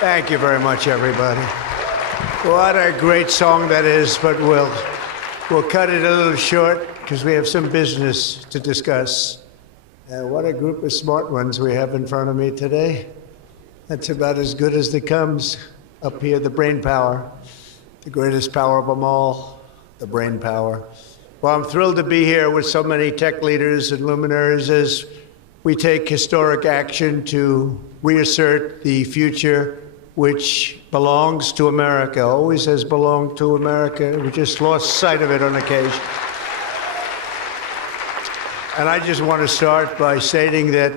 Thank you very much, everybody. What a great song that is, but we'll cut it a little short because we have some business to discuss. What a group of smart ones we have in front of me today. That's about as good as it comes. Up here, the brain power, the greatest power of them all, the brain power. Well, I'm thrilled to be here with so many tech leaders and luminaries as we take historic action to reassert the future which belongs to America, always has belonged to America. We just lost sight of it on occasion. And I just want to start by stating that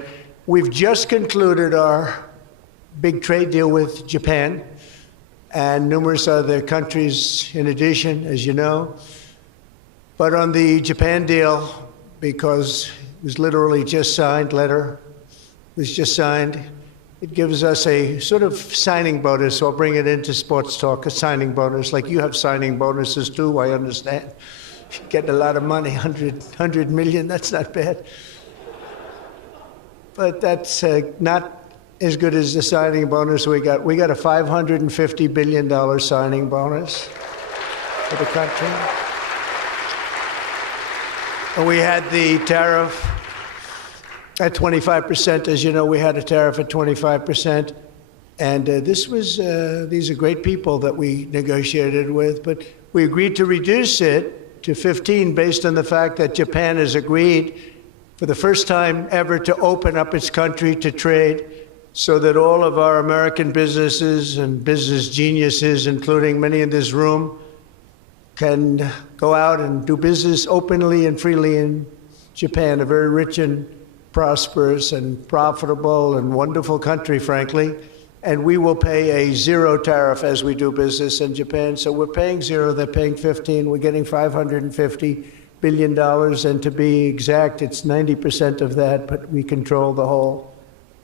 we've just concluded our big trade deal with Japan and numerous other countries in addition, as you know. But on the Japan deal, because it was literally just signed, letter was just signed, it gives us a sort of signing bonus. So I'll bring it into sports talk, a signing bonus. Like you have signing bonuses too, I understand. You're getting a lot of money, 100 million, that's not bad. But that's not as good as the signing bonus we got. We got a $550 billion signing bonus for the country. And we had the tariff at 25%. As you know, we had a tariff at 25%. And these are great people that we negotiated with, but we agreed to reduce it to 15 based on the fact that Japan has agreed for the first time ever to open up its country to trade so that all of our American businesses and business geniuses, including many in this room, can go out and do business openly and freely in Japan, a very rich and prosperous and profitable and wonderful country, frankly. And we will pay a zero tariff as we do business in Japan. So we're paying zero, they're paying 15. We're getting $550 billion. And to be exact, it's 90% of that, but we control the whole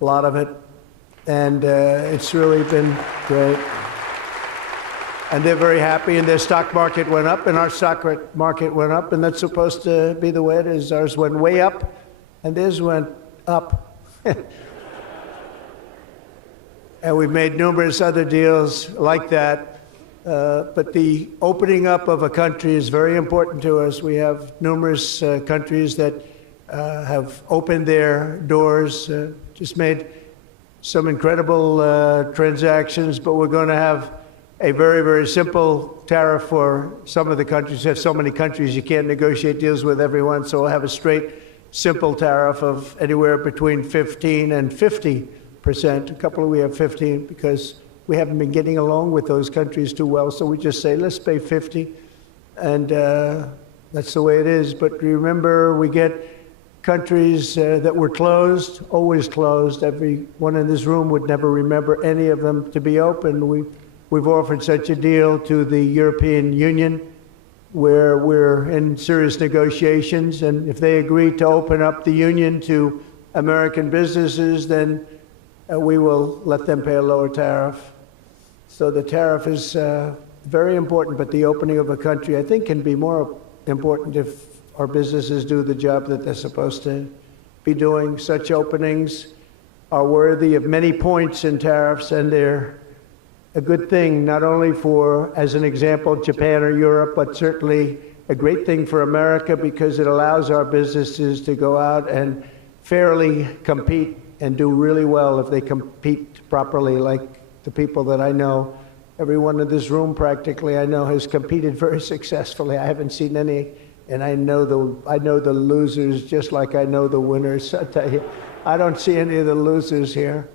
lot of it. And it's really been great. And they're very happy, and their stock market went up, and our stock market went up, and that's supposed to be the way it is. Ours went way up, and theirs went up. And we've made numerous other deals like that. But the opening up of a country is very important to us. We have numerous countries that have opened their doors, just made some incredible transactions, but we're going to have a very, very simple tariff for some of the countries. You have so many countries, you can't negotiate deals with everyone, so we'll have a straight, simple tariff of anywhere between 15 and 50%. A couple we have 15 because we haven't been getting along with those countries too well, so we just say, let's pay 50, and that's the way it is. But remember, we get countries that were closed, always closed. Everyone in this room would never remember any of them to be open. We've offered such a deal to the European Union where we're in serious negotiations, and if they agree to open up the union to American businesses, then we will let them pay a lower tariff. So the tariff is very important, but the opening of a country, I think, can be more important if our businesses do the job that they're supposed to be doing. Such openings are worthy of many points in tariffs, and they're a good thing, not only for, as an example, Japan or Europe, but certainly a great thing for America because it allows our businesses to go out and fairly compete and do really well if they compete properly, like the people that I know. Everyone in this room practically I know has competed very successfully. I haven't seen any, and I know the losers just like I know the winners. I tell you, I don't see any of the losers here.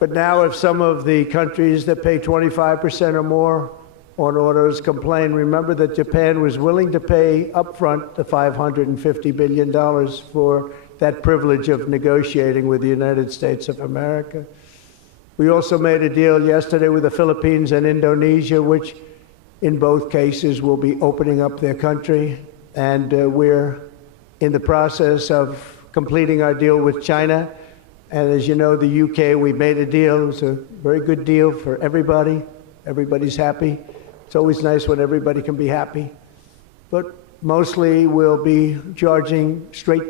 But now if some of the countries that pay 25% or more on autos complain, remember that Japan was willing to pay upfront the $550 billion for that privilege of negotiating with the United States of America. We also made a deal yesterday with the Philippines and Indonesia, which in both cases will be opening up their country. And we're in the process of completing our deal with China. And as you know, the UK, we made a deal. It was a very good deal for everybody. Everybody's happy. It's always nice when everybody can be happy. But mostly we'll be charging straight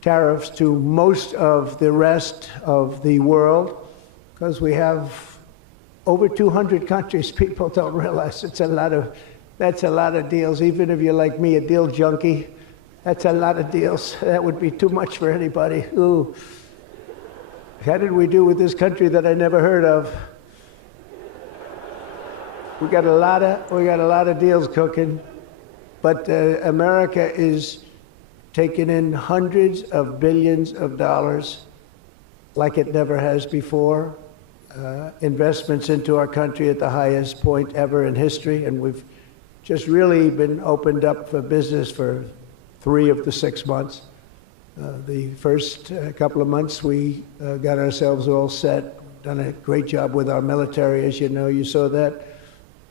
tariffs to most of the rest of the world because we have over 200 countries. People don't realize that's a lot of deals. Even if you're like me, a deal junkie, that's a lot of deals. That would be too much for anybody. Ooh. How did we do with this country that I never heard of? We got a lot of deals cooking, but America is taking in hundreds of billions of dollars like it never has before. Investments into our country at the highest point ever in history, and we've just really been opened up for business for 3 of the 6 months. The first couple of months, we got ourselves all set, done a great job with our military. As you know, you saw that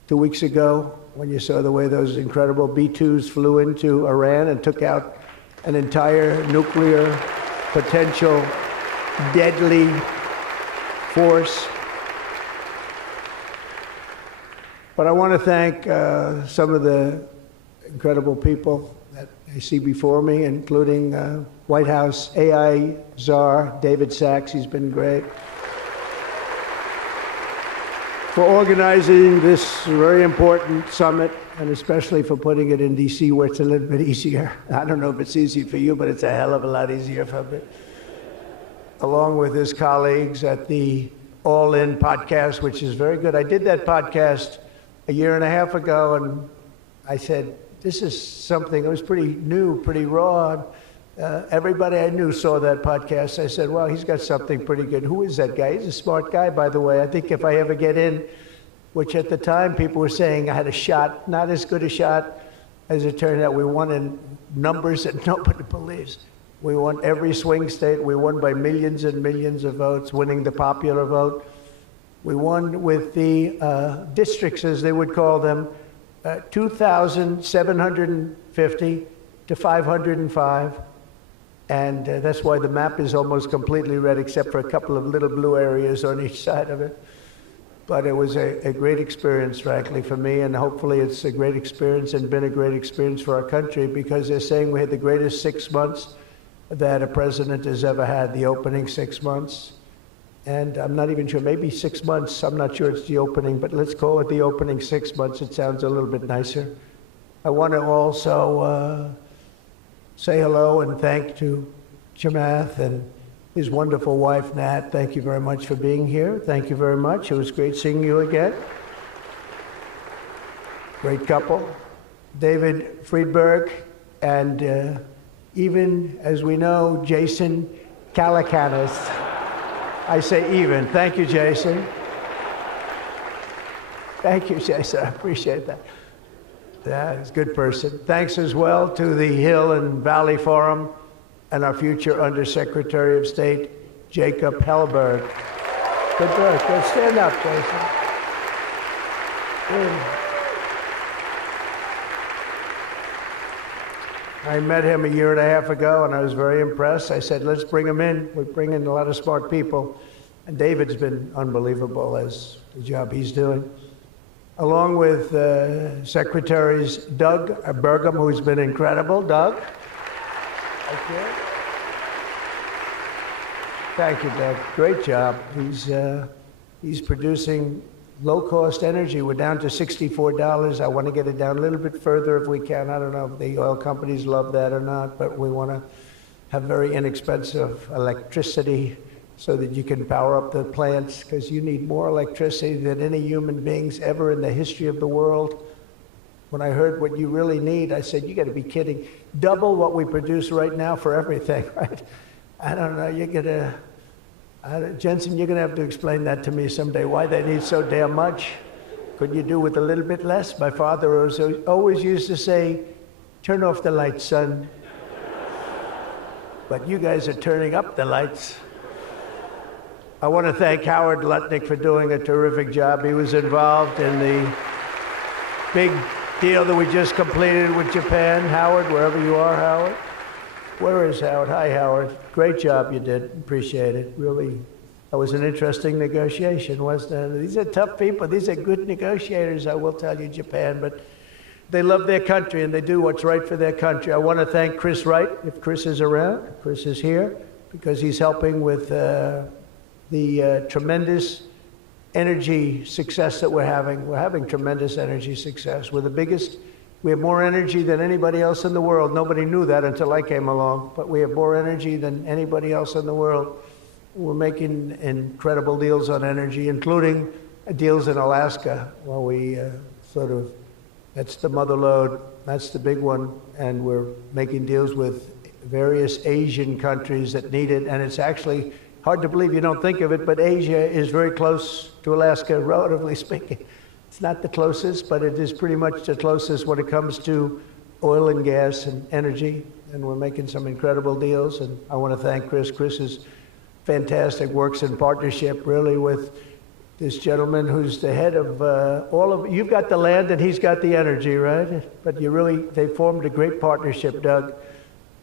2 weeks ago when you saw the way those incredible B-2s flew into Iran and took out an entire nuclear potential deadly force. But I want to thank some of the incredible people that I see before me, including White House AI czar David Sachs. He's been great for organizing this very important summit, and especially for putting it in D.C. where it's a little bit easier. I don't know if it's easy for you, but it's a hell of a lot easier for me. Along with his colleagues at the All In podcast, which is very good. I did that podcast a year and a half ago, and I said, this is something, it was pretty new, pretty raw. Everybody I knew saw that podcast. I said, well, he's got something pretty good. Who is that guy? He's a smart guy, by the way. I think if I ever get in, which at the time people were saying I had a shot, not as good a shot as it turned out. We won in numbers that nobody believes. We won every swing state. We won by millions and millions of votes, winning the popular vote. We won with the districts, as they would call them, 2,750 to 505. And that's why the map is almost completely red, except for a couple of little blue areas on each side of it. But it was a great experience, frankly, for me, and hopefully it's a great experience and been a great experience for our country, because they're saying we had the greatest 6 months that a president has ever had, the opening 6 months. And I'm not even sure, maybe 6 months, I'm not sure it's the opening, but let's call it the opening 6 months. It sounds a little bit nicer. I want to also say hello and thank to Chamath and his wonderful wife, Nat. Thank you very much for being here. Thank you very much. It was great seeing you again. Great couple. David Friedberg and even, as we know, Jason Calacanis. I say even. Thank you, Jason. Thank you, Jason. I appreciate that. Yeah, he's a good person. Thanks as well to the Hill and Valley Forum and our future Undersecretary of State, Jacob Hellberg. Good work. Good. Stand up, Jason. Good. I met him a year and a half ago, and I was very impressed. I said, let's bring him in. We bring in a lot of smart people. And David's been unbelievable as the job he's doing. Along with Secretaries Doug Burgum, who's been incredible. Doug? Thank you. Thank you, Doug. Great job. He's producing low-cost energy. We're down to $64. I want to get it down a little bit further if we can. I don't know if the oil companies love that or not, but we want to have very inexpensive electricity so that you can power up the plants, because you need more electricity than any human beings ever in the history of the world. When I heard what you really need, I said, you got to be kidding. Double what we produce right now for everything, right? I don't know, Jensen, you're going to have to explain that to me someday, why they need so damn much. Could you do with a little bit less? My father always used to say, turn off the lights, son. But you guys are turning up the lights. I want to thank Howard Lutnick for doing a terrific job. He was involved in the big deal that we just completed with Japan. Howard, wherever you are, Howard. Where is Howard? Hi, Howard. Great job you did. Appreciate it. Really, that was an interesting negotiation, wasn't it? These are tough people. These are good negotiators, I will tell you, Japan. But they love their country, and they do what's right for their country. I want to thank Chris Wright, if Chris is around. Chris is here, because he's helping with the tremendous energy success that we're having tremendous energy success. We're the biggest. We have more energy than anybody else in the world. Nobody knew that until I came along, but we have more energy than anybody else in the world. We're making incredible deals on energy, including deals in Alaska. Well, we that's the mother lode, that's the big one, and we're making deals with various Asian countries that need it, and it's actually hard to believe, you don't think of it, but Asia is very close to Alaska, relatively speaking. It's not the closest, but it is pretty much the closest when it comes to oil and gas and energy, and we're making some incredible deals, and I want to thank Chris. Chris is fantastic, works in partnership really with this gentleman who's the head of you've got the land and he's got the energy, right? But they formed a great partnership, Doug.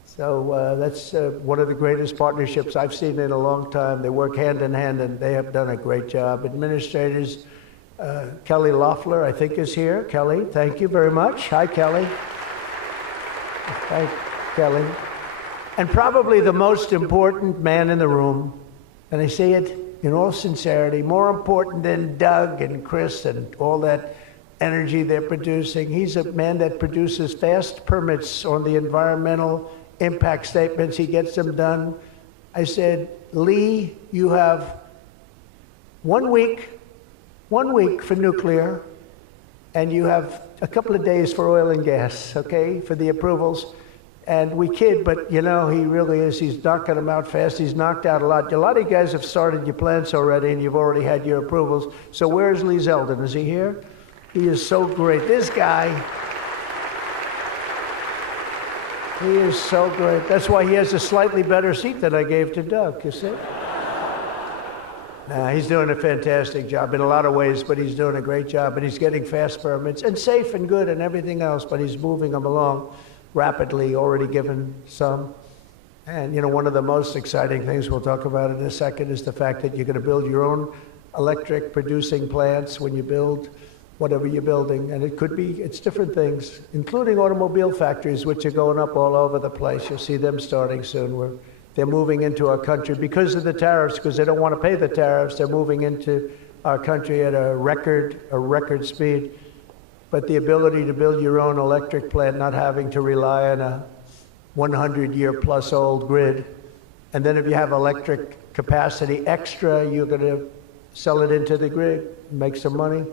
So that's one of the greatest partnerships I've seen in a long time. They work hand in hand and they have done a great job. Administrators, Kelly Loeffler, I think, is here. Kelly, thank you very much. Hi, Kelly. Hi, Kelly. And probably the most important man in the room, and I say it in all sincerity, more important than Doug and Chris and all that energy they're producing. He's a man that produces fast permits on the environmental impact statements. He gets them done. I said, Lee, you have 1 week for nuclear, and you have a couple of days for oil and gas, okay, for the approvals. And we kid, but you know, he really is. He's knocking them out fast. He's knocked out a lot. A lot of you guys have started your plants already, and you've already had your approvals. So where's Lee Zeldin? Is he here? He is so great. This guy, he is so great. That's why he has a slightly better seat than I gave to Doug, you see? He's doing a fantastic job in a lot of ways, but he's doing a great job, and he's getting fast permits, and safe and good and everything else, but he's moving them along rapidly, already given some. And you know, one of the most exciting things we'll talk about in a second is the fact that you're going to build your own electric producing plants when you build whatever you're building. And it's different things, including automobile factories, which are going up all over the place. You'll see them starting soon. They're moving into our country because of the tariffs, because they don't want to pay the tariffs. They're moving into our country at a record speed. But the ability to build your own electric plant, not having to rely on a 100-year-plus old grid. And then if you have electric capacity extra, you're going to sell it into the grid, make some money,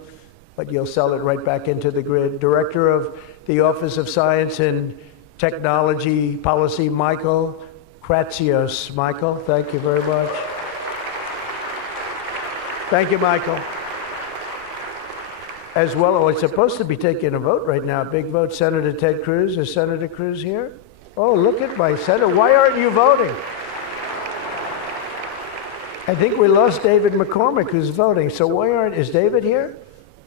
but you'll sell it right back into the grid. Director of the Office of Science and Technology Policy, Michael Kratsios. Michael, thank you very much. Thank you, Michael. As well, it's supposed to be taking a vote right now, a big vote. Senator Ted Cruz. Is Senator Cruz here? Oh, look at my senator. Why aren't you voting? I think we lost David McCormick, who's voting. So is David here?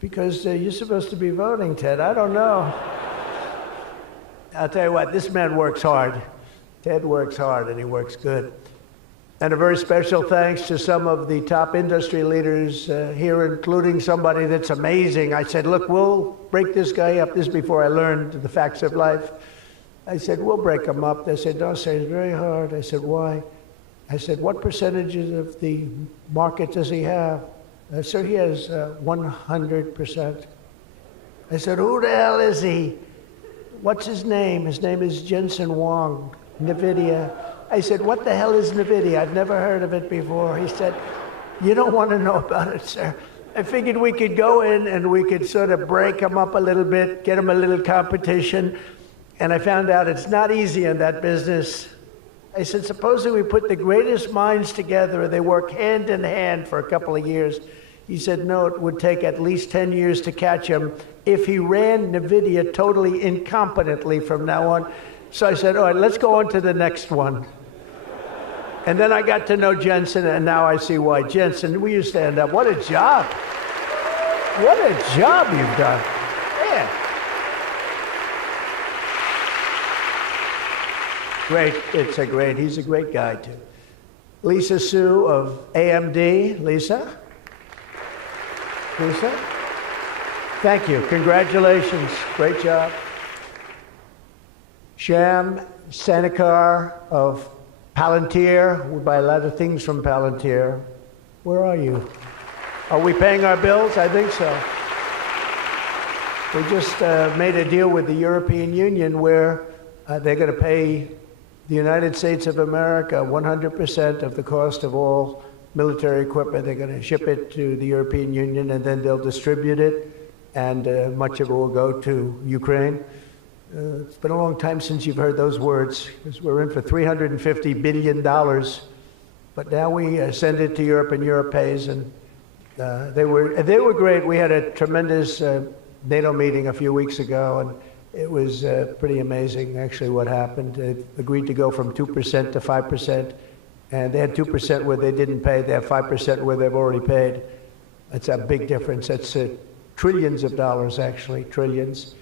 Because you're supposed to be voting, Ted. I don't know. I'll tell you what, this man works hard. Ted works hard, and he works good. And a very special thanks to some of the top industry leaders here, including somebody that's amazing. I said, look, we'll break this guy up. This is before I learned the facts of life. I said, we'll break him up. They said, no, sir, it's very hard. I said, why? I said, what percentages of the market does he have? Sir, he has 100%. I said, who the hell is he? What's his name? His name is Jensen Huang, NVIDIA. I said, what the hell is NVIDIA? I've never heard of it before. He said, you don't want to know about it, sir. I figured we could go in and we could sort of break him up a little bit, get him a little competition. And I found out it's not easy in that business. I said, supposing we put the greatest minds together and they work hand in hand for a couple of years. He said, no, it would take at least 10 years to catch him if he ran NVIDIA totally incompetently from now on. So I said, all right, let's go on to the next one. And then I got to know Jensen, and now I see why. Jensen, will you stand up? What a job. What a job you've done. Man. Great. He's a great guy, too. Lisa Su of AMD. Lisa? Thank you. Congratulations. Great job. Sham Sanikar of Palantir. We buy a lot of things from Palantir. Where are you? Are we paying our bills? I think so. We just made a deal with the European Union where they're going to pay the United States of America 100% of the cost of all military equipment. They're going to ship it to the European Union, and then they'll distribute it, and much of it will go to Ukraine. It's been a long time since you've heard those words, because we're in for $350 billion. But now we send it to Europe, and Europe pays, and they were great. We had a tremendous NATO meeting a few weeks ago, and it was pretty amazing, actually, what happened. They agreed to go from 2% to 5%, and they had 2% where they didn't pay. They have 5% where they've already paid. That's a big difference. That's trillions of dollars, actually, trillions.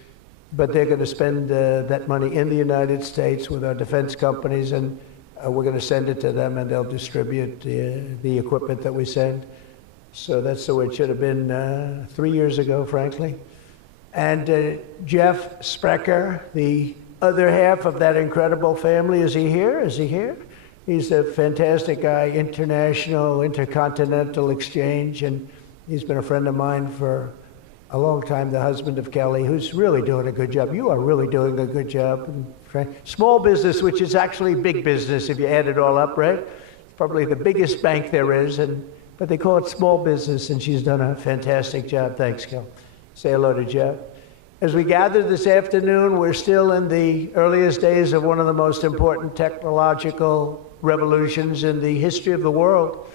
But they're going to spend that money in the United States with our defense companies, and we're going to send it to them, and they'll distribute the equipment that we send. So that's the way it should have been 3 years ago, frankly. And Jeff Sprecher, the other half of that incredible family, is he here? Is he here? He's a fantastic guy, international, intercontinental exchange, and he's been a friend of mine for a long time, the husband of Kelly, who's really doing a good job. You are really doing a good job. Small business, which is actually big business if you add it all up, right? It's probably the biggest bank there is, but they call it small business, and she's done a fantastic job. Thanks, Kel. Say hello to Jeff. As we gather this afternoon, we're still in the earliest days of one of the most important technological revolutions in the history of the world.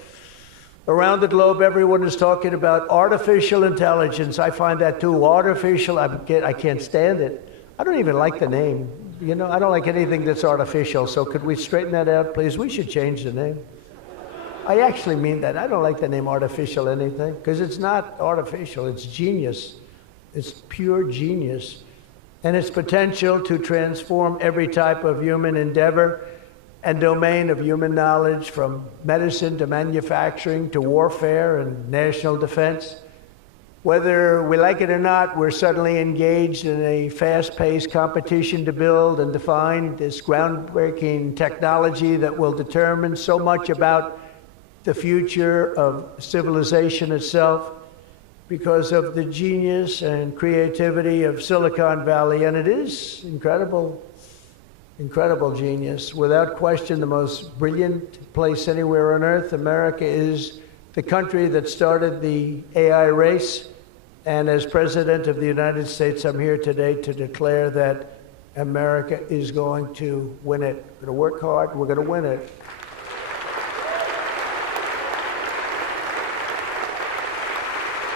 Around the globe, everyone is talking about artificial intelligence. I find that too. Artificial, I can't stand it. I don't even like the name. You know, I don't like anything that's artificial. So could we straighten that out, please? We should change the name. I actually mean that. I don't like the name artificial anything, because it's not artificial. It's genius. It's pure genius. And its potential to transform every type of human endeavor and domain of human knowledge, from medicine to manufacturing to warfare and national defense. Whether we like it or not, we're suddenly engaged in a fast-paced competition to build and define this groundbreaking technology that will determine so much about the future of civilization itself, because of the genius and creativity of Silicon Valley. And it is incredible genius. Without question, the most brilliant place anywhere on earth. America is the country that started the AI race. And as President of the United States, I'm here today to declare that America is going to win it. We're going to work hard. We're going to win it.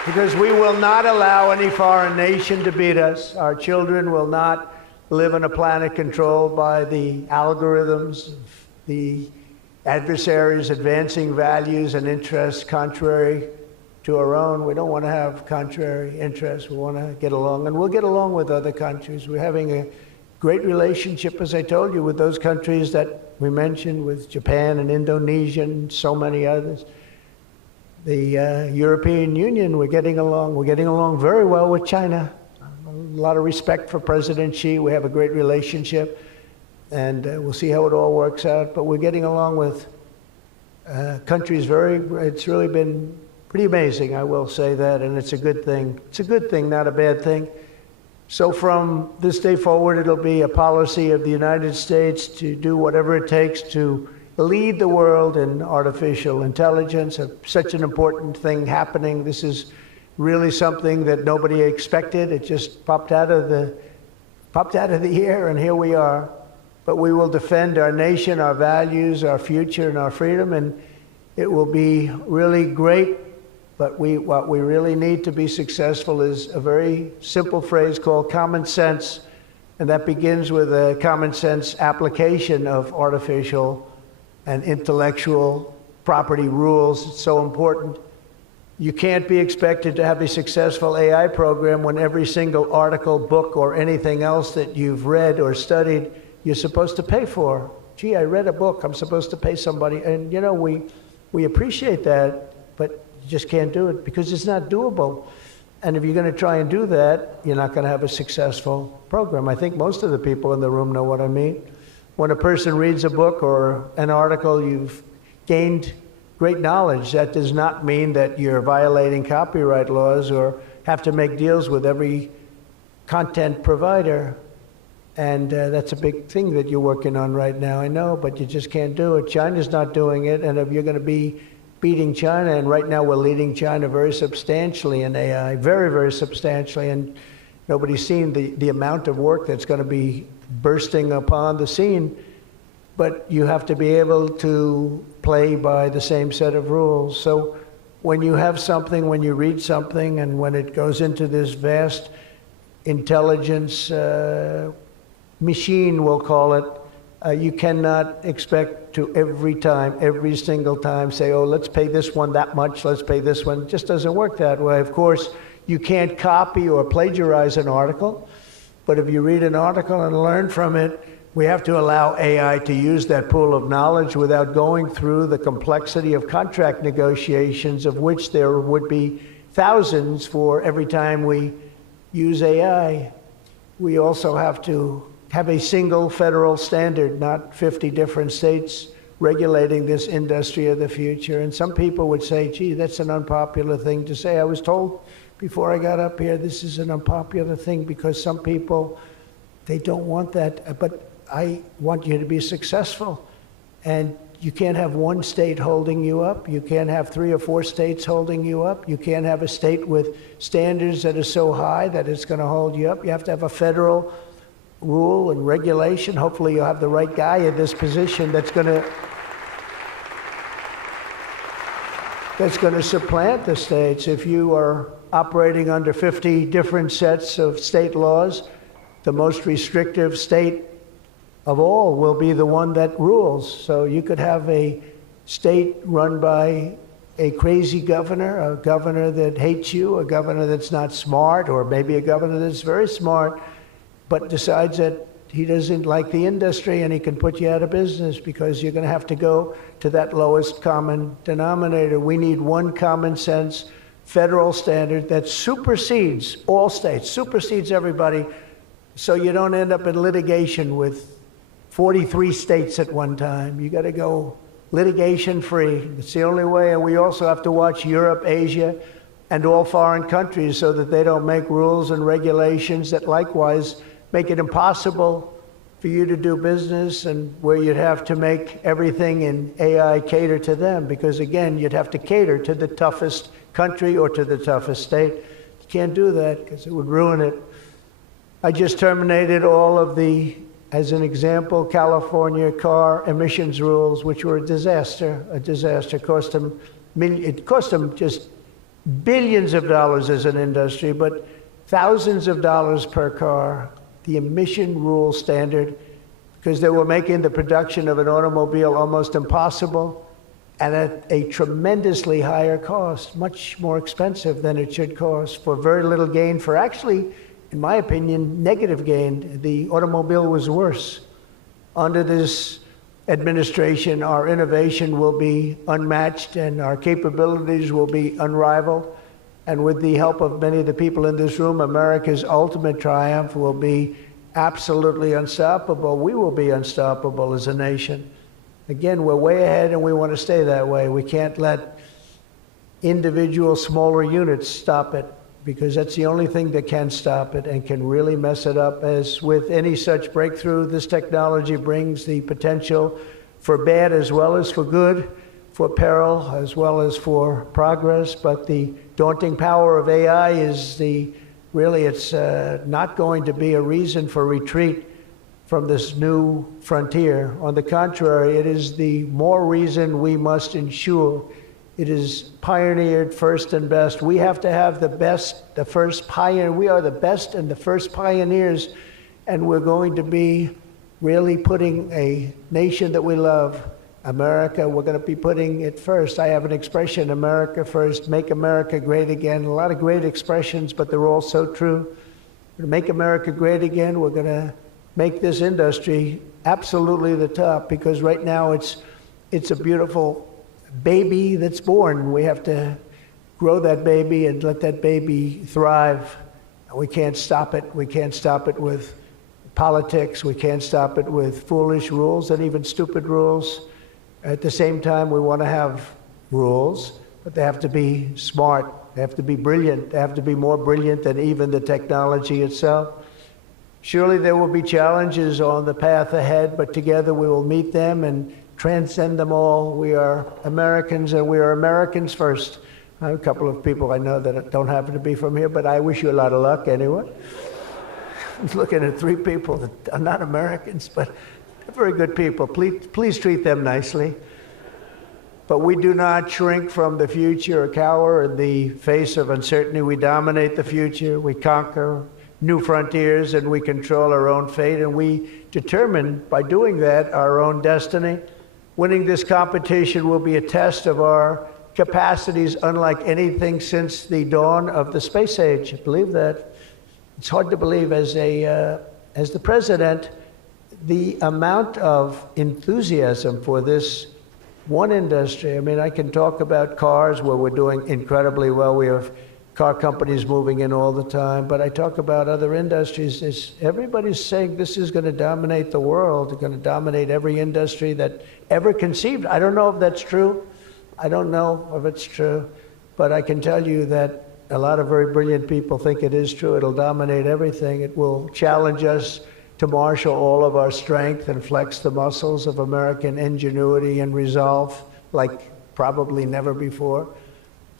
Because we will not allow any foreign nation to beat us. Our children will not live on a planet controlled by the algorithms, the adversaries advancing values and interests contrary to our own. We don't want to have contrary interests. We want to get along, and we'll get along with other countries. We're having a great relationship, as I told you, with those countries that we mentioned, with Japan and Indonesia and so many others. The European Union, we're getting along. We're getting along very well with China. A lot of respect for President Xi. We have a great relationship, and we'll see how it all works out. But we're getting along with countries it's really been pretty amazing, I will say that, and it's a good thing. It's a good thing, not a bad thing. So from this day forward, it'll be a policy of the United States to do whatever it takes to lead the world in artificial intelligence, such an important thing happening. This is really something that nobody expected. It just popped out of the air, and here we are. But we will defend our nation, our values, our future, and our freedom, and it will be really great. But what we really need to be successful is a very simple phrase called common sense, and that begins with a common sense application of artificial and intellectual property rules. It's so important. You can't be expected to have a successful AI program when every single article, book, or anything else that you've read or studied, you're supposed to pay for. Gee, I read a book, I'm supposed to pay somebody. And you know, we appreciate that, but you just can't do it because it's not doable. And if you're going to try and do that, you're not going to have a successful program. I think most of the people in the room know what I mean. When a person reads a book or an article, you've gained great knowledge. That does not mean that you're violating copyright laws or have to make deals with every content provider. And that's a big thing that you're working on right now, I know, but you just can't do it. China's not doing it, and if you're going to be beating China, and right now we're leading China very substantially in AI, very, very substantially, and nobody's seen the amount of work that's going to be bursting upon the scene, but you have to be able to play by the same set of rules. So when you have something, when you read something, and when it goes into this vast intelligence machine, we'll call it, you cannot expect to every single time say, oh, let's pay this one that much, let's pay this one. It just doesn't work that way. Of course, you can't copy or plagiarize an article, but if you read an article and learn from it, we have to allow AI to use that pool of knowledge without going through the complexity of contract negotiations, of which there would be thousands for every time we use AI. We also have to have a single federal standard, not 50 different states regulating this industry of the future. And some people would say, gee, that's an unpopular thing to say. I was told before I got up here, this is an unpopular thing because some people, they don't want that. But I want you to be successful. And you can't have one state holding you up. You can't have 3 or 4 states holding you up. You can't have a state with standards that are so high that it's going to hold you up. You have to have a federal rule and regulation. Hopefully you'll have the right guy in this position that's going to supplant the states. If you are operating under 50 different sets of state laws, the most restrictive state of all will be the one that rules. So you could have a state run by a crazy governor, a governor that hates you, a governor that's not smart, or maybe a governor that's very smart, but decides that he doesn't like the industry and he can put you out of business because you're going to have to go to that lowest common denominator. We need one common sense federal standard that supersedes all states, supersedes everybody, so you don't end up in litigation with 43 states at one time. You got to go litigation free. It's the only way. And we also have to watch Europe, Asia, and all foreign countries so that they don't make rules and regulations that likewise make it impossible for you to do business, and where you'd have to make everything in AI cater to them, because again, you'd have to cater to the toughest country or to the toughest state. You can't do that because it would ruin it. I just terminated all of the, as an example, California car emissions rules, which were a disaster. It cost them just billions of dollars as an industry, but thousands of dollars per car. The emission rule standard, because they were making the production of an automobile almost impossible and at a tremendously higher cost, much more expensive than it should cost, for very little gain, for actually, in my opinion, negative gain. The automobile was worse. Under this administration, our innovation will be unmatched and our capabilities will be unrivaled. And with the help of many of the people in this room, America's ultimate triumph will be absolutely unstoppable. We will be unstoppable as a nation. Again, we're way ahead and we want to stay that way. We can't let individual smaller units stop it, because that's the only thing that can stop it and can really mess it up. As with any such breakthrough, this technology brings the potential for bad as well as for good, for peril as well as for progress. But the daunting power of AI is it's not going to be a reason for retreat from this new frontier. On the contrary, it is the more reason we must ensure it is pioneered first and best. We have to have the best, the first pioneer. We are the best and the first pioneers, and we're going to be really putting a nation that we love, America, we're going to be putting it first. I have an expression, America first, make America great again. A lot of great expressions, but they're all so true. We're going to make America great again. We're going to make this industry absolutely the top, because right now it's a beautiful baby that's born. We have to grow that baby and let that baby thrive. We can't stop it. We can't stop it with politics. We can't stop it with foolish rules and even stupid rules. At the same time, we want to have rules, but they have to be smart. They have to be brilliant. They have to be more brilliant than even the technology itself. Surely there will be challenges on the path ahead, but together we will meet them and transcend them all. We are Americans, and we are Americans first. I have a couple of people I know that don't happen to be from here, but I wish you a lot of luck anyway. I'm looking at 3 people that are not Americans, but they're very good people. Please treat them nicely. But we do not shrink from the future or cower in the face of uncertainty. We dominate the future. We conquer new frontiers, and we control our own fate, and we determine by doing that our own destiny. Winning this competition will be a test of our capacities unlike anything since the dawn of the space age. I believe that. It's hard to believe as the president, the amount of enthusiasm for this one industry. I mean, I can talk about cars where we're doing incredibly well. We have car companies moving in all the time, but I talk about other industries. Everybody's saying this is going to dominate the world. It's going to dominate every industry that ever conceived. I don't know if that's true. I don't know if it's true, but I can tell you that a lot of very brilliant people think it is true. It'll dominate everything. It will challenge us to marshal all of our strength and flex the muscles of American ingenuity and resolve like probably never before.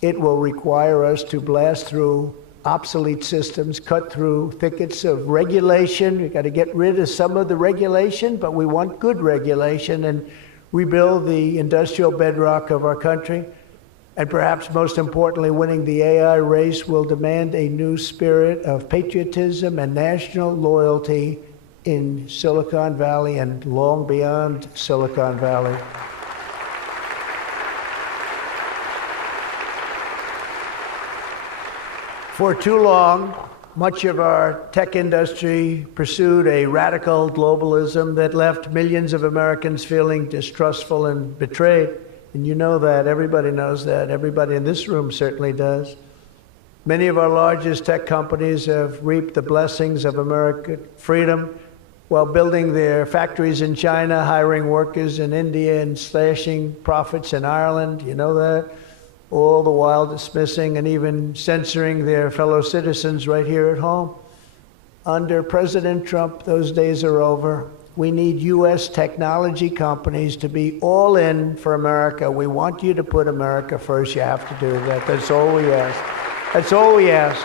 It will require us to blast through obsolete systems, cut through thickets of regulation. We've got to get rid of some of the regulation, but we want good regulation and rebuild the industrial bedrock of our country. And perhaps most importantly, winning the AI race will demand a new spirit of patriotism and national loyalty in Silicon Valley and long beyond Silicon Valley. For too long, much of our tech industry pursued a radical globalism that left millions of Americans feeling distrustful and betrayed. And you know that. Everybody knows that. Everybody in this room certainly does. Many of our largest tech companies have reaped the blessings of American freedom while building their factories in China, hiring workers in India, and slashing profits in Ireland. You know that? All the while dismissing and even censoring their fellow citizens right here at home. Under President Trump, those days are over. We need U.S. technology companies to be all in for America. We want you to put America first. You have to do that. That's all we ask. That's all we ask.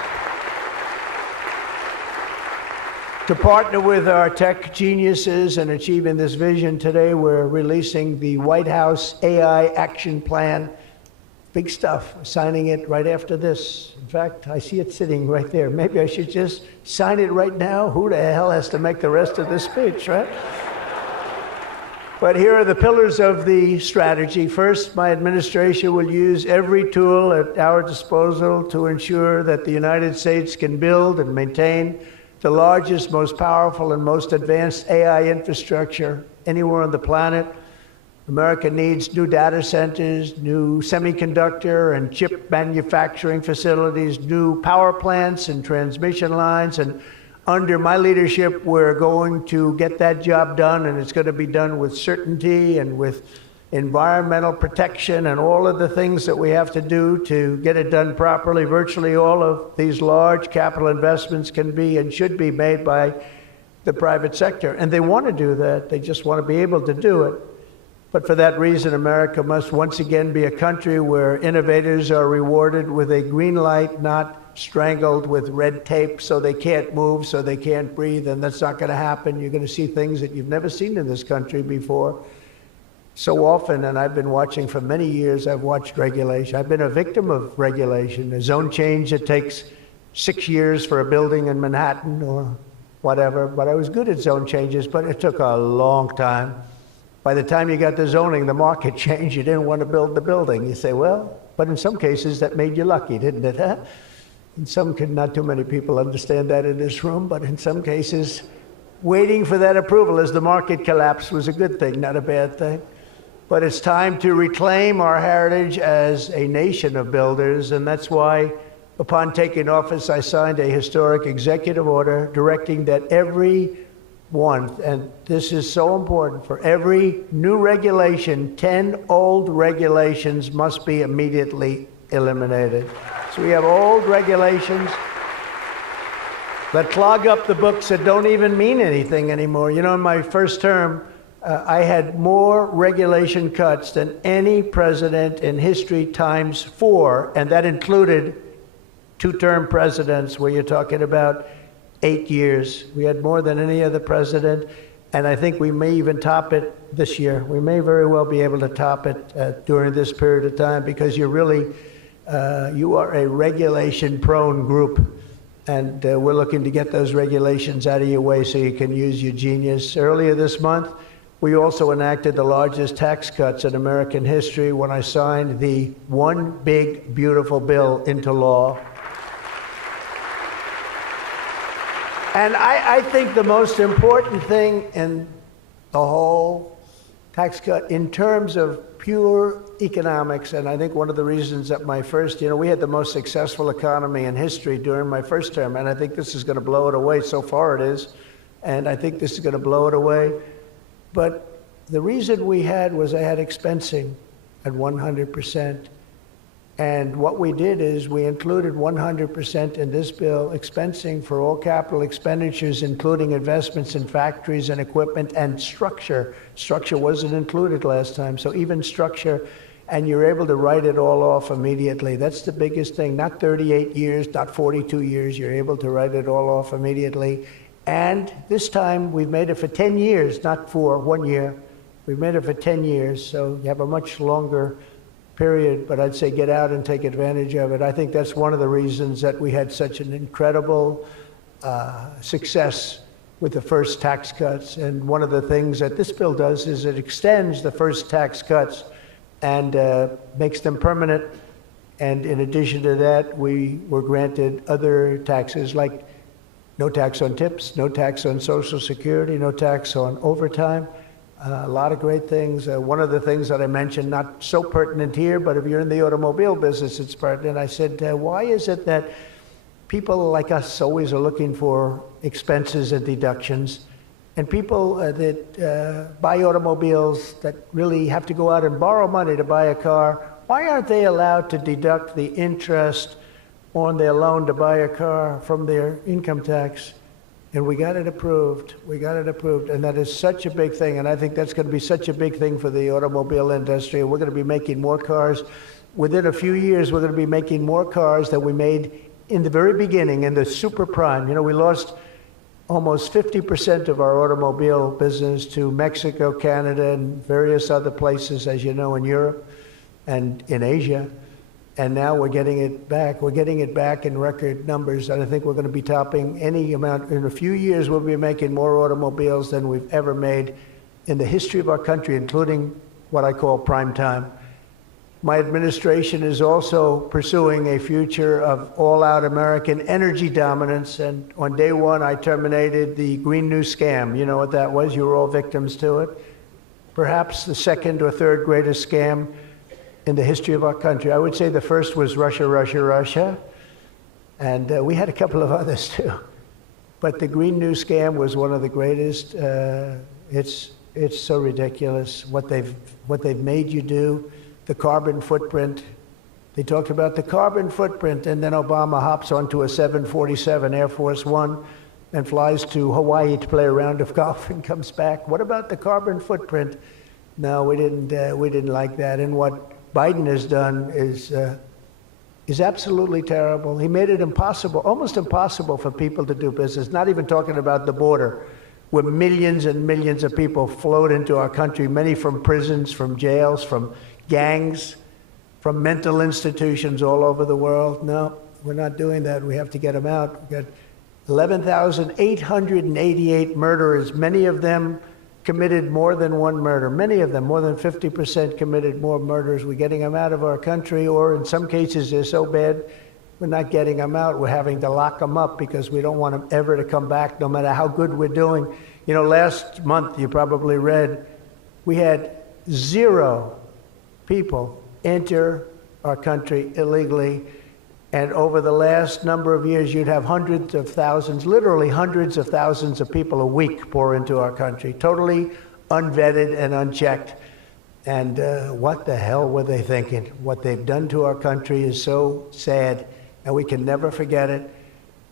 To partner with our tech geniuses in achieving this vision, today we're releasing the White House AI Action Plan. Big stuff. Signing it right after this. In fact, I see it sitting right there. Maybe I should just sign it right now. Who the hell has to make the rest of this speech, right? But here are the pillars of the strategy. First, my administration will use every tool at our disposal to ensure that the United States can build and maintain the largest, most powerful, and most advanced AI infrastructure anywhere on the planet. America needs new data centers, new semiconductor and chip manufacturing facilities, new power plants and transmission lines. And under my leadership, we're going to get that job done, and it's going to be done with certainty and with environmental protection and all of the things that we have to do to get it done properly. Virtually all of these large capital investments can be and should be made by the private sector. And they want to do that. They just want to be able to do it. But for that reason, America must once again be a country where innovators are rewarded with a green light, not strangled with red tape so they can't move, so they can't breathe, and that's not going to happen. You're going to see things that you've never seen in this country before. So often, and I've been watching for many years, I've watched regulation. I've been a victim of regulation. A zone change that takes 6 years for a building in Manhattan or whatever, but I was good at zone changes, but it took a long time. By the time you got the zoning, the market changed. You didn't want to build the building. You say, well, but in some cases that made you lucky, didn't it? Huh? In some, not too many people understand that in this room, but in some cases, waiting for that approval as the market collapsed was a good thing, not a bad thing. But it's time to reclaim our heritage as a nation of builders, and that's why, upon taking office, I signed a historic executive order directing that every one, and this is so important. For every new regulation, 10 old regulations must be immediately eliminated. So we have old regulations that clog up the books that don't even mean anything anymore. You know, in my first term, I had more regulation cuts than any president in history times 4, and that included 2-term presidents where you're talking about 8 years. We had more than any other president, and I think we may even top it this year. We may very well be able to top it during this period of time, because you're really, you are a regulation-prone group. And we're looking to get those regulations out of your way so you can use your genius. Earlier this month, we also enacted the largest tax cuts in American history when I signed the One Big Beautiful Bill into law. And I think the most important thing in the whole tax cut, in terms of pure economics, and I think one of the reasons that my first, we had the most successful economy in history during my first term, and I think this is going to blow it away. So far it is, and I think this is going to blow it away. But the reason we had was I had expensing at 100%. And what we did is we included 100% in this bill, expensing for all capital expenditures, including investments in factories and equipment and structure. Structure wasn't included last time, so even structure, and you're able to write it all off immediately. That's the biggest thing. Not 38 years, not 42 years. You're able to write it all off immediately. And this time we've made it for 10 years, not for 1 year. We've made it for 10 years, so you have a much longer period, but I'd say get out and take advantage of it. I think that's one of the reasons that we had such an incredible success with the first tax cuts. And one of the things that this bill does is it extends the first tax cuts and makes them permanent. And in addition to that, we were granted other taxes, like no tax on tips, no tax on Social Security, no tax on overtime. A lot of great things. One of the things that I mentioned, not so pertinent here, but if you're in the automobile business, it's pertinent. I said, why is it that people like us always are looking for expenses and deductions, and people that buy automobiles that really have to go out and borrow money to buy a car, why aren't they allowed to deduct the interest on their loan to buy a car from their income tax? And we got it approved. We got it approved. And that is such a big thing. And I think that's going to be such a big thing for the automobile industry. And we're going to be making more cars. Within a few years, we're going to be making more cars than we made in the very beginning, in the super prime. We lost almost 50% of our automobile business to Mexico, Canada, and various other places, as you know, in Europe and in Asia. And now we're getting it back. We're getting it back in record numbers. And I think we're going to be topping any amount. In a few years, we'll be making more automobiles than we've ever made in the history of our country, including what I call prime time. My administration is also pursuing a future of all-out American energy dominance. And on day one, I terminated the Green New Scam. You know what that was? You were all victims to it. Perhaps the second or third greatest scam in the history of our country. I would say the first was Russia, Russia, Russia. And we had a couple of others too. But the Green New Scam was one of the greatest. It's so ridiculous what they've made you do. The carbon footprint. They talked about the carbon footprint, and then Obama hops onto a 747 Air Force One and flies to Hawaii to play a round of golf and comes back. What about the carbon footprint? No, we didn't like that. And what Biden has done is absolutely terrible. He made it impossible, almost impossible for people to do business, not even talking about the border, where millions and millions of people flowed into our country, many from prisons, from jails, from gangs, from mental institutions all over the world. No, we're not doing that. We have to get them out. We've got 11,888 murderers, many of them committed more than one murder. Many of them, more than 50%, committed more murders. We're getting them out of our country, or in some cases they're so bad, we're not getting them out. We're having to lock them up because we don't want them ever to come back, no matter how good we're doing. Last month, you probably read, we had 0 people enter our country illegally. And over the last number of years, you'd have hundreds of thousands, literally hundreds of thousands of people a week pour into our country, totally unvetted and unchecked. And what the hell were they thinking? What they've done to our country is so sad, and we can never forget it.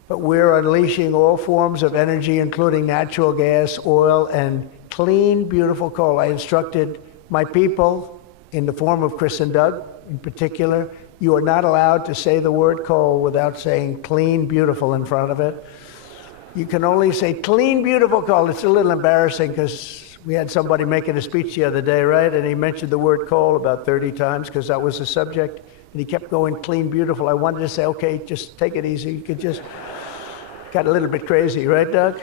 But we're unleashing all forms of energy, including natural gas, oil, and clean, beautiful coal. I instructed my people, in the form of Chris and Doug in particular, you are not allowed to say the word coal without saying clean, beautiful in front of it. You can only say clean, beautiful coal. It's a little embarrassing because we had somebody making a speech the other day, right? And he mentioned the word coal about 30 times because that was the subject. And he kept going clean, beautiful. I wanted to say, okay, just take it easy. You could just, got a little bit crazy, right, Doug?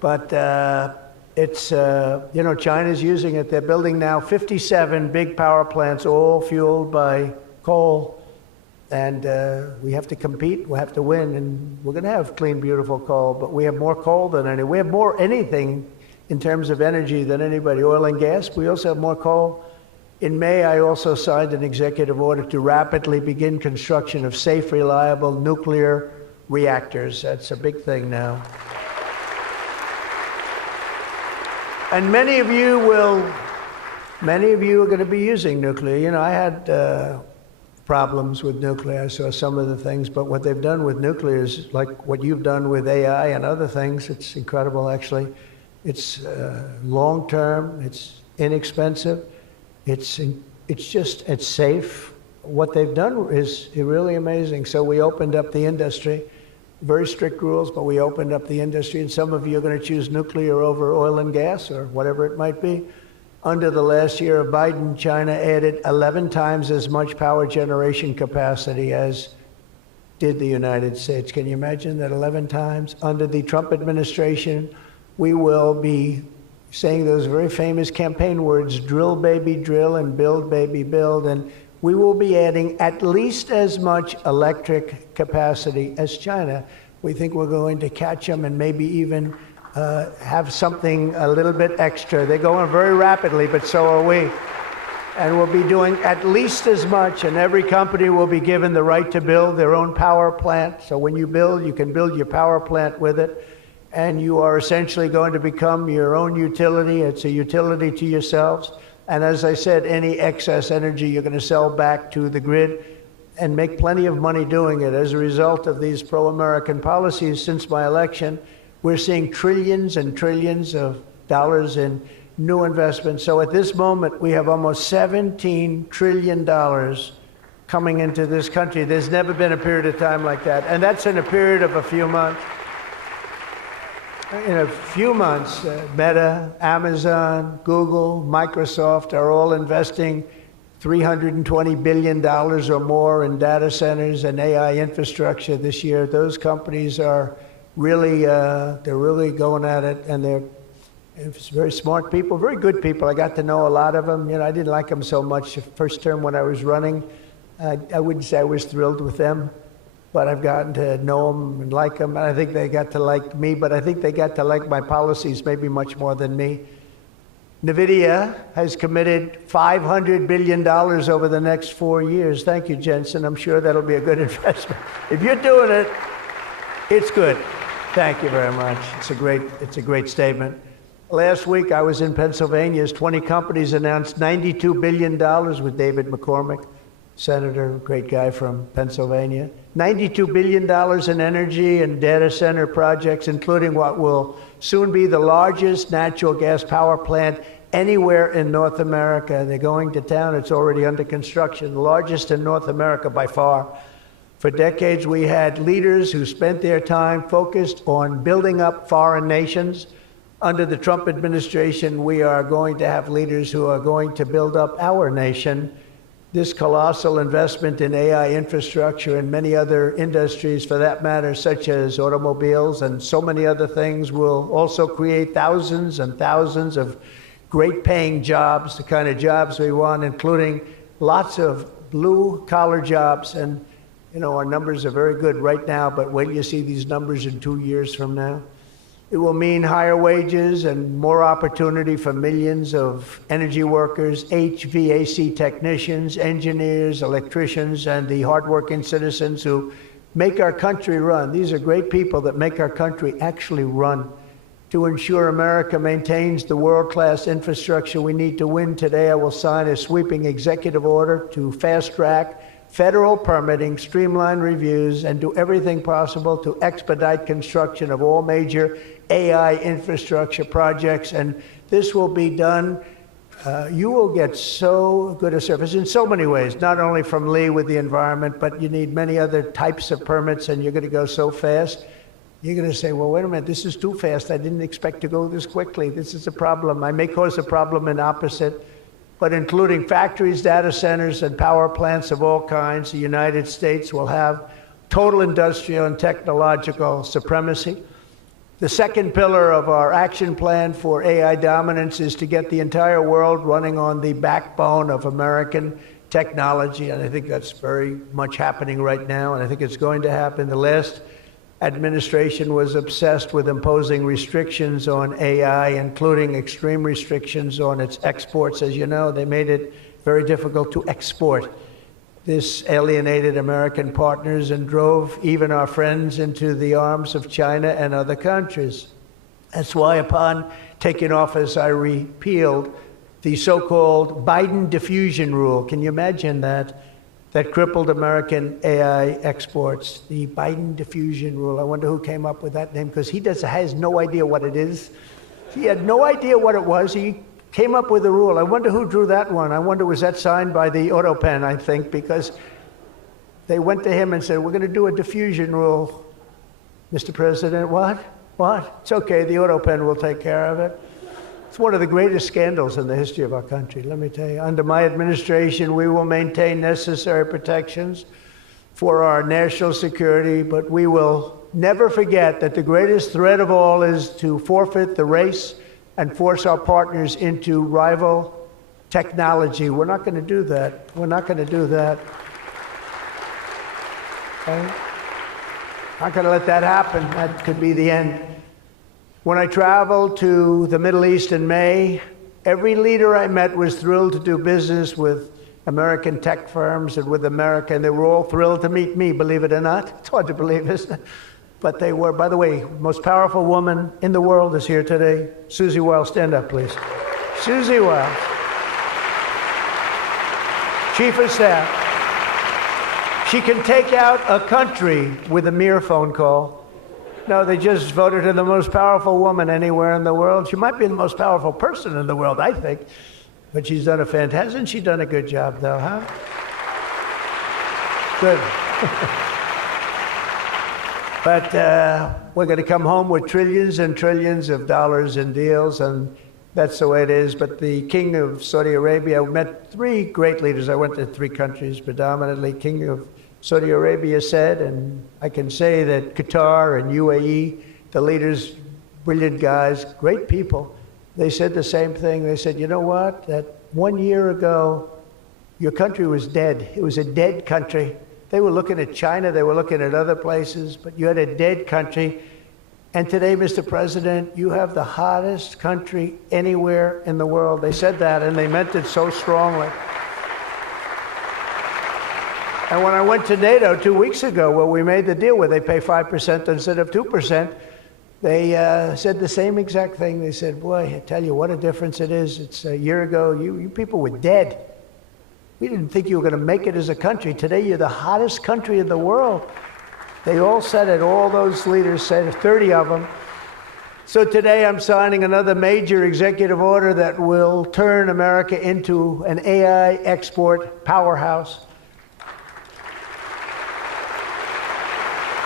But it's, you know, China's using it. They're building now 57 big power plants, all fueled by coal, and we have to compete, we have to win, and we're going to have clean, beautiful coal, but we have more coal than any, we have more anything in terms of energy than anybody, oil and gas, we also have more coal. In May, I also signed an executive order to rapidly begin construction of safe, reliable nuclear reactors. That's a big thing now. And many of you are going to be using nuclear. You know, I had problems with nuclear. I saw some of the things, but what they've done with nuclear is like what you've done with AI and other things. It's incredible, actually. It's long-term, it's inexpensive, it's safe. What they've done is really amazing. So we opened up the industry, very strict rules, but we opened up the industry, and some of you are going to choose nuclear over oil and gas or whatever it might be. Under the last year of Biden, China added 11 times as much power generation capacity as did the United States. Can you imagine that 11 times? Under the Trump administration, we will be saying those very famous campaign words, drill, baby, drill, and build, baby, build. And we will be adding at least as much electric capacity as China. We think we're going to catch them and maybe even have something a little bit extra. They're going very rapidly, but so are we. And we'll be doing at least as much, and every company will be given the right to build their own power plant. So when you build, you can build your power plant with it, and you are essentially going to become your own utility. It's a utility to yourselves. And as I said, any excess energy you're going to sell back to the grid and make plenty of money doing it. As a result of these pro-American policies since my election, we're seeing trillions and trillions of dollars in new investments. So at this moment, we have almost $17 trillion coming into this country. There's never been a period of time like that. And that's in a period of a few months. In a few months, Meta, Amazon, Google, Microsoft are all investing $320 billion or more in data centers and AI infrastructure this year. Those companies are really, they're really going at it, and they're very smart people, very good people. I got to know a lot of them. You know, I didn't like them so much the first term when I was running. I wouldn't say I was thrilled with them, but I've gotten to know them and like them, and I think they got to like me, but I think they got to like my policies maybe much more than me. NVIDIA has committed $500 billion over the next 4 years. Thank you, Jensen. I'm sure that'll be a good investment. If you're doing it, it's good. Thank you very much. It's a great statement. Last week, I was in Pennsylvania as 20 companies announced $92 billion with David McCormick, senator, great guy from Pennsylvania. $92 billion in energy and data center projects, including what will soon be the largest natural gas power plant anywhere in North America. They're going to town. It's already under construction, the largest in North America by far. For decades, we had leaders who spent their time focused on building up foreign nations. Under the Trump administration, we are going to have leaders who are going to build up our nation. This colossal investment in AI infrastructure and many other industries, for that matter, such as automobiles and so many other things, will also create thousands and thousands of great-paying jobs, the kind of jobs we want, including lots of blue-collar jobs. And you know, our numbers are very good right now, but wait till you see these numbers in 2 years from now. It will mean higher wages and more opportunity for millions of energy workers, HVAC technicians, engineers, electricians, and the hardworking citizens who make our country run. These are great people that make our country actually run. To ensure America maintains the world-class infrastructure we need to win today, I will sign a sweeping executive order to fast-track federal permitting, streamline reviews, and do everything possible to expedite construction of all major AI infrastructure projects. And this will be done. You will get so good a service in so many ways, not only from Lee with the environment, but you need many other types of permits, and you're going to go so fast. You're going to say, well, wait a minute, this is too fast. I didn't expect to go this quickly. This is a problem. I may cause a problem in opposite, but including factories, data centers, and power plants of all kinds, the United States will have total industrial and technological supremacy. The second pillar of our action plan for AI dominance is to get the entire world running on the backbone of American technology, and I think that's very much happening right now, and I think it's going to happen. The last administration was obsessed with imposing restrictions on AI, including extreme restrictions on its exports. As you know, they made it very difficult to export. This alienated American partners and drove even our friends into the arms of China and other countries. That's why upon taking office, I repealed the so-called Biden diffusion rule. Can you imagine that? That crippled American AI exports, the Biden diffusion rule. I wonder who came up with that name, because he has no idea what it is. He had no idea what it was. He came up with a rule. I wonder who drew that one. I wonder, was that signed by the AutoPen, I think, because they went to him and said, we're going to do a diffusion rule. Mr. President, what? What? It's okay, the AutoPen will take care of it. It's one of the greatest scandals in the history of our country, let me tell you. Under my administration, we will maintain necessary protections for our national security, but we will never forget that the greatest threat of all is to forfeit the race and force our partners into rival technology. We're not going to do that. We're not going to do that. Okay? Not going to let that happen. That could be the end. When I traveled to the Middle East in May, every leader I met was thrilled to do business with American tech firms and with America, and they were all thrilled to meet me, believe it or not. It's hard to believe, isn't it? But they were. By the way, most powerful woman in the world is here today. Susie Wiles, stand up, please. Susie Wiles, Chief of Staff. She can take out a country with a mere phone call. No, they just voted her the most powerful woman anywhere in the world. She might be the most powerful person in the world, I think. But she's done hasn't she done a good job, though, huh? Good. But we're going to come home with trillions and trillions of dollars in deals, and that's the way it is. But the King of Saudi Arabia, I met three great leaders. I went to three countries predominantly. King of Saudi Arabia said, and I can say that Qatar and UAE, the leaders, brilliant guys, great people, they said the same thing. They said, you know what, that 1 year ago, your country was dead. It was a dead country. They were looking at China, they were looking at other places, but you had a dead country. And today, Mr. President, you have the hottest country anywhere in the world. They said that, and they meant it so strongly. And when I went to NATO 2 weeks ago, where we made the deal where they pay 5% instead of 2%, they said the same exact thing. They said, boy, I tell you what a difference it is. It's a year ago, you people were dead. We didn't think you were going to make it as a country. Today, you're the hottest country in the world. They all said it. All those leaders said it, 30 of them. So today, I'm signing another major executive order that will turn America into an AI export powerhouse.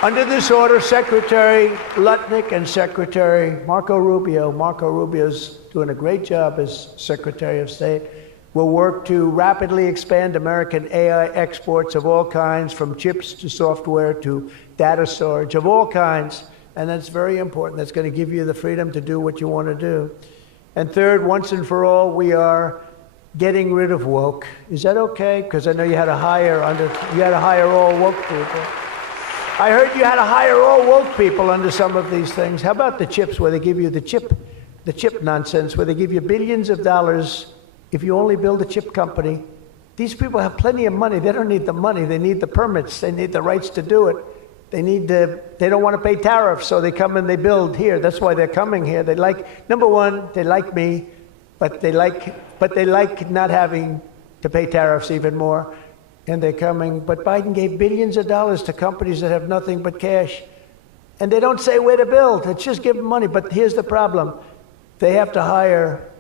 Under this order, Secretary Lutnick and Secretary Marco Rubio's doing a great job as Secretary of State, will work to rapidly expand American AI exports of all kinds, from chips to software to data storage of all kinds. And that's very important. That's going to give you the freedom to do what you want to do. And third, once and for all, we are getting rid of woke. Is that okay? Because I know you had to hire all woke people. I heard you had to hire all woke people under some of these things. How about the chips, where they give you the chip nonsense, where they give you billions of dollars if you only build a chip company? These people have plenty of money. They don't need the money. They need the permits. They need the rights to do it. They don't want to pay tariffs, so they come and they build here. That's why they're coming here. They like, number one, they like me, but they like not having to pay tariffs even more. And they're coming. But Biden gave billions of dollars to companies that have nothing but cash. And they don't say where to build. It's just give them money. But here's the problem. They have to hire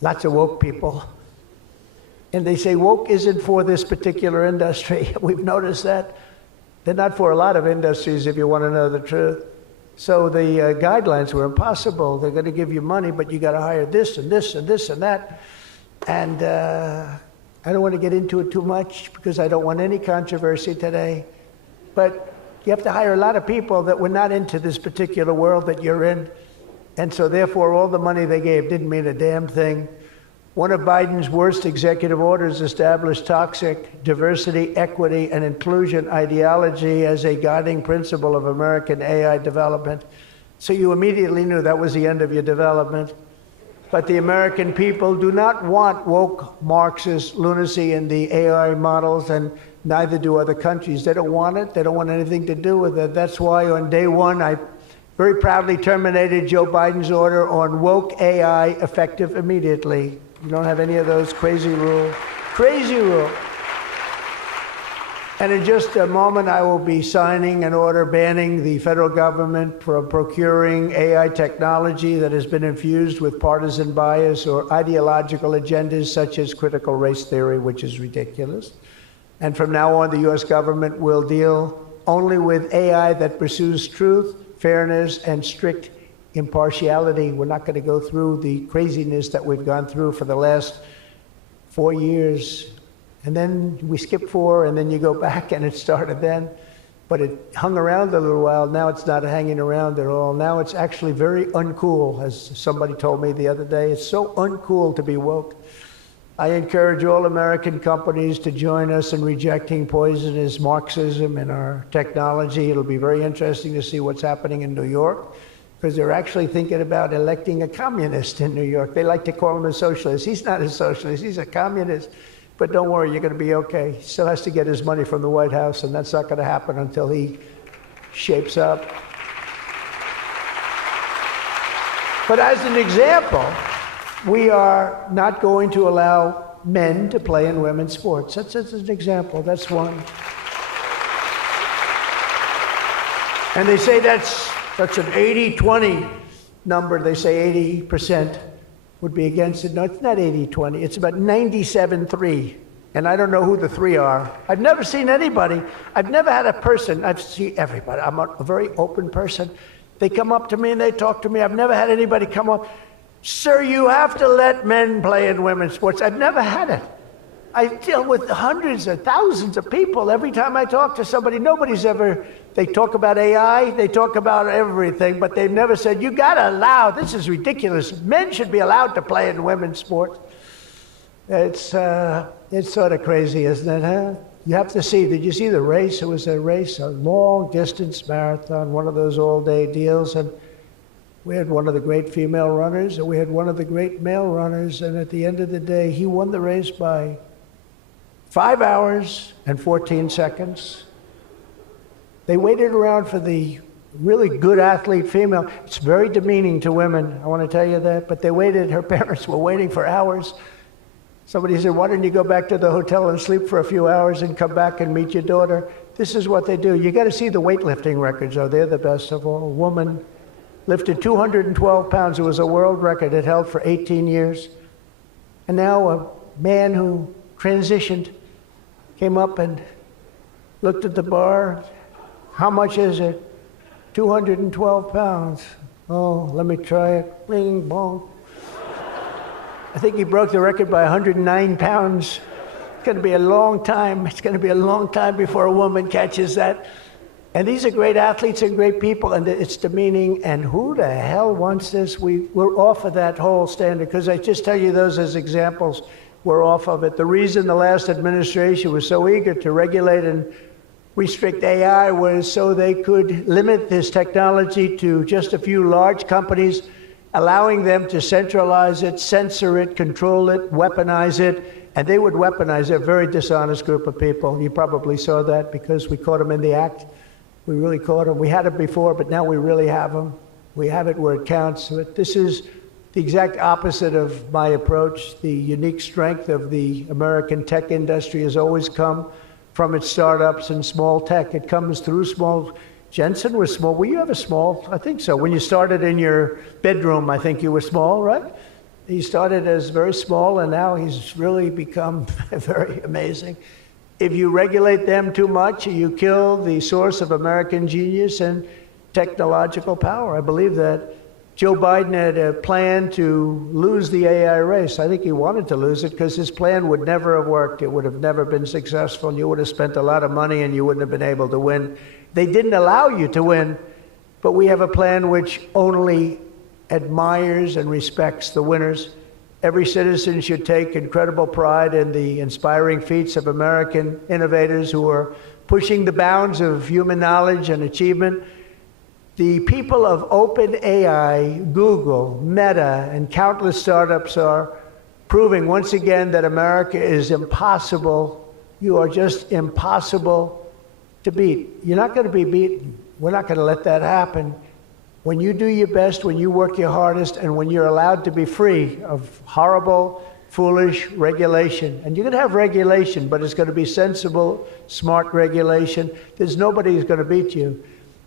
lots of woke people. And they say woke isn't for this particular industry. We've noticed that. They're not for a lot of industries, if you want to know the truth. So the guidelines were impossible. They're going to give you money, but you got to hire this and this and this and that. And I don't want to get into it too much because I don't want any controversy today. But you have to hire a lot of people that were not into this particular world that you're in. And so therefore, all the money they gave didn't mean a damn thing. One of Biden's worst executive orders established toxic diversity, equity, and inclusion ideology as a guiding principle of American AI development. So you immediately knew that was the end of your development. But the American people do not want woke Marxist lunacy in the AI models, and neither do other countries. They don't want it. They don't want anything to do with it. That's why on day one, I very proudly terminated Joe Biden's order on woke AI effective immediately. You don't have any of those crazy rules. Crazy rule. And in just a moment, I will be signing an order banning the federal government from procuring AI technology that has been infused with partisan bias or ideological agendas such as critical race theory, which is ridiculous. And from now on, the U.S. government will deal only with AI that pursues truth, fairness, and strict impartiality. We're not going to go through the craziness that we've gone through for the last 4 years. And then we skip 4, and then you go back, and it started then. But it hung around a little while. Now it's not hanging around at all. Now it's actually very uncool, as somebody told me the other day. It's so uncool to be woke. I encourage all American companies to join us in rejecting poisonous Marxism in our technology. It'll be very interesting to see what's happening in New York, because they're actually thinking about electing a communist in New York. They like to call him a socialist. He's not a socialist. He's a communist. But don't worry, you're going to be okay. He still has to get his money from the White House, and that's not going to happen until he shapes up. But as an example, we are not going to allow men to play in women's sports. That's an example. That's one. And they say that's an 80-20 number. They say 80% would be against it. No, it's not 80-20. It's about 97-3. And I don't know who the 3 are. I've never seen anybody. I've never had a person. I've seen everybody. I'm a very open person. They come up to me and they talk to me. I've never had anybody come up, "Sir, you have to let men play in women's sports." I've never had it. I deal with hundreds of thousands of people. Every time I talk to somebody, they talk about AI, they talk about everything, but they've never said, "You gotta allow, this is ridiculous. Men should be allowed to play in women's sports." It's sort of crazy, isn't it, huh? You have to see, did you see the race? It was a race, a long distance marathon, one of those all-day deals, and we had one of the great female runners, and we had one of the great male runners, and at the end of the day, he won the race by 5 hours and 14 seconds. They waited around for the really good athlete female. It's very demeaning to women, I want to tell you that, but they waited, her parents were waiting for hours. Somebody said, "Why don't you go back to the hotel and sleep for a few hours and come back and meet your daughter?" This is what they do. You got to see the weightlifting records, though. They're the best of all. A woman lifted 212 pounds. It was a world record. It held for 18 years. And now a man who transitioned came up and looked at the bar. "How much is it?" 212 pounds. "Oh, let me try it." Bing, bong. I think he broke the record by 109 pounds. It's going to be a long time. It's going to be a long time before a woman catches that. And these are great athletes and great people, and it's demeaning. And who the hell wants this? We're off of that whole standard, because I just tell you those as examples. We're off of it. The reason the last administration was so eager to regulate and restrict AI was so they could limit this technology to just a few large companies, allowing them to centralize it, censor it, control it, weaponize it, and they would weaponize it. A very dishonest group of people. You probably saw that because we caught them in the act. We really caught them. We had it before, but now we really have them. We have it where it counts. But this is the exact opposite of my approach. The unique strength of the American tech industry has always come from its startups and small tech. It comes through small. Jensen was small. Were you ever small? I think so. When you started in your bedroom, I think you were small, right? He started as very small, and now he's really become very amazing. If you regulate them too much, you kill the source of American genius and technological power. I believe that. Joe Biden had a plan to lose the AI race. I think he wanted to lose it because his plan would never have worked. It would have never been successful. You would have spent a lot of money and you wouldn't have been able to win. They didn't allow you to win, but we have a plan which only admires and respects the winners. Every citizen should take incredible pride in the inspiring feats of American innovators who are pushing the bounds of human knowledge and achievement. The people of OpenAI, Google, Meta, and countless startups are proving once again that America is impossible. You are just impossible to beat. You're not going to be beaten. We're not going to let that happen. When you do your best, when you work your hardest, and when you're allowed to be free of horrible, foolish regulation. And you're going to have regulation, but it's going to be sensible, smart regulation. There's nobody who's going to beat you.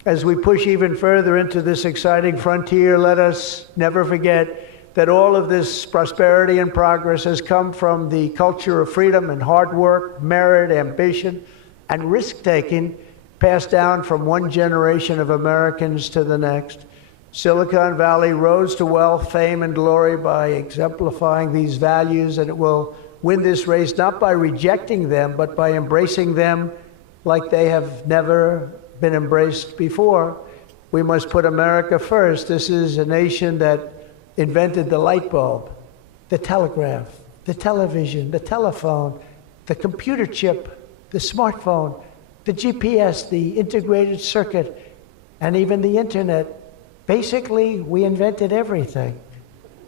As we push even further into this exciting frontier, let us never forget that all of this prosperity and progress has come from the culture of freedom and hard work, merit, ambition, and risk-taking passed down from one generation of Americans to the next. Silicon Valley rose to wealth, fame, and glory by exemplifying these values, and it will win this race not by rejecting them, but by embracing them like they have never been embraced before. We must put America first. This is a nation that invented the light bulb, the telegraph, the television, the telephone, the computer chip, the smartphone, the GPS, the integrated circuit, and even the internet. Basically, we invented everything.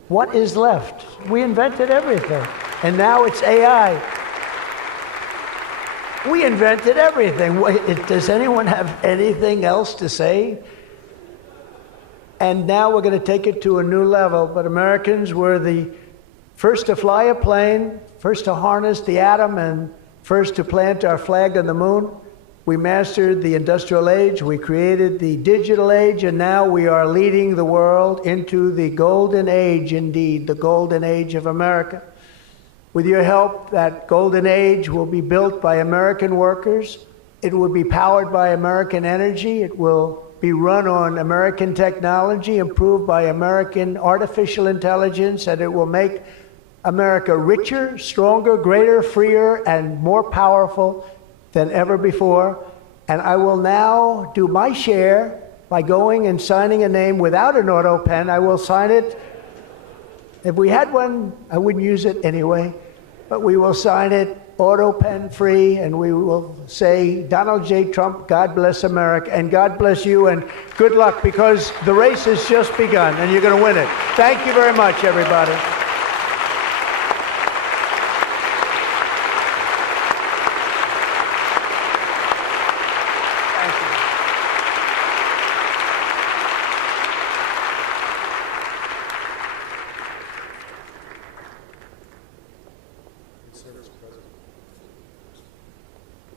What is left? We invented everything. And now it's AI. We invented everything. Does anyone have anything else to say? And now we're going to take it to a new level. But Americans were the first to fly a plane, first to harness the atom, and first to plant our flag on the moon. We mastered the industrial age, we created the digital age, and now we are leading the world into the golden age, indeed, the golden age of America. With your help, that golden age will be built by American workers. It will be powered by American energy. It will be run on American technology, improved by American artificial intelligence, and it will make America richer, stronger, greater, freer, and more powerful than ever before. And I will now do my share by going and signing a name without an auto pen. I will sign it. If we had one, I wouldn't use it anyway, but we will sign it auto pen free, and we will say, Donald J. Trump, God bless America, and God bless you, and good luck, because the race has just begun, and you're going to win it. Thank you very much, everybody.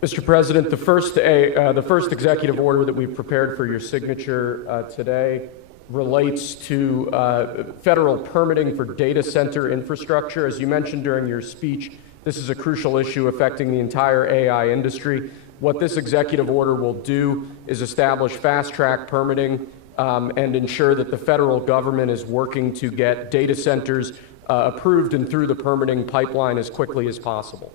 Mr. President, the first executive order that we've prepared for your signature today relates to federal permitting for data center infrastructure. As you mentioned during your speech, this is a crucial issue affecting the entire AI industry. What this executive order will do is establish fast-track permitting and ensure that the federal government is working to get data centers approved and through the permitting pipeline as quickly as possible.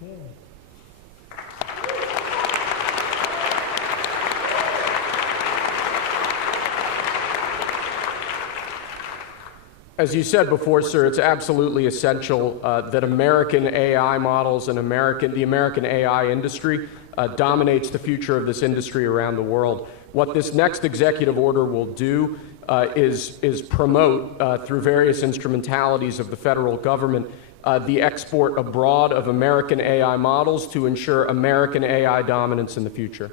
Okay. As you said before, sir, it's absolutely essential that American AI models and the American AI industry dominates the future of this industry around the world. What this next executive order will do is promote, through various instrumentalities of the federal government, the export abroad of American AI models to ensure American AI dominance in the future.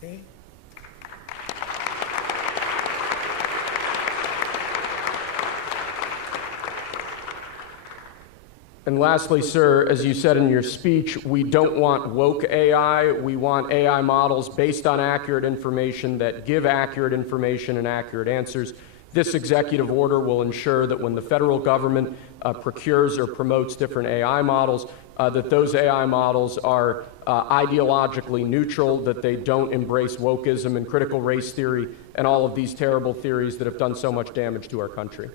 Okay. And lastly, sir, as you said in your speech, we don't want woke AI. We want AI models based on accurate information that give accurate information and accurate answers. This executive order will ensure that when the federal government procures or promotes different AI models, that those AI models are ideologically neutral, that they don't embrace wokeism and critical race theory and all of these terrible theories that have done so much damage to our country.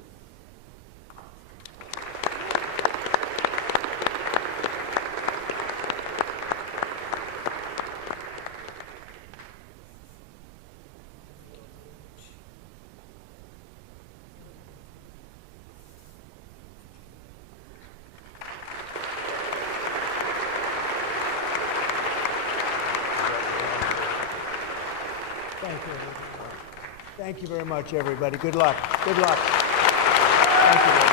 Thank you very much, everybody. Good luck. Good luck. Thank you.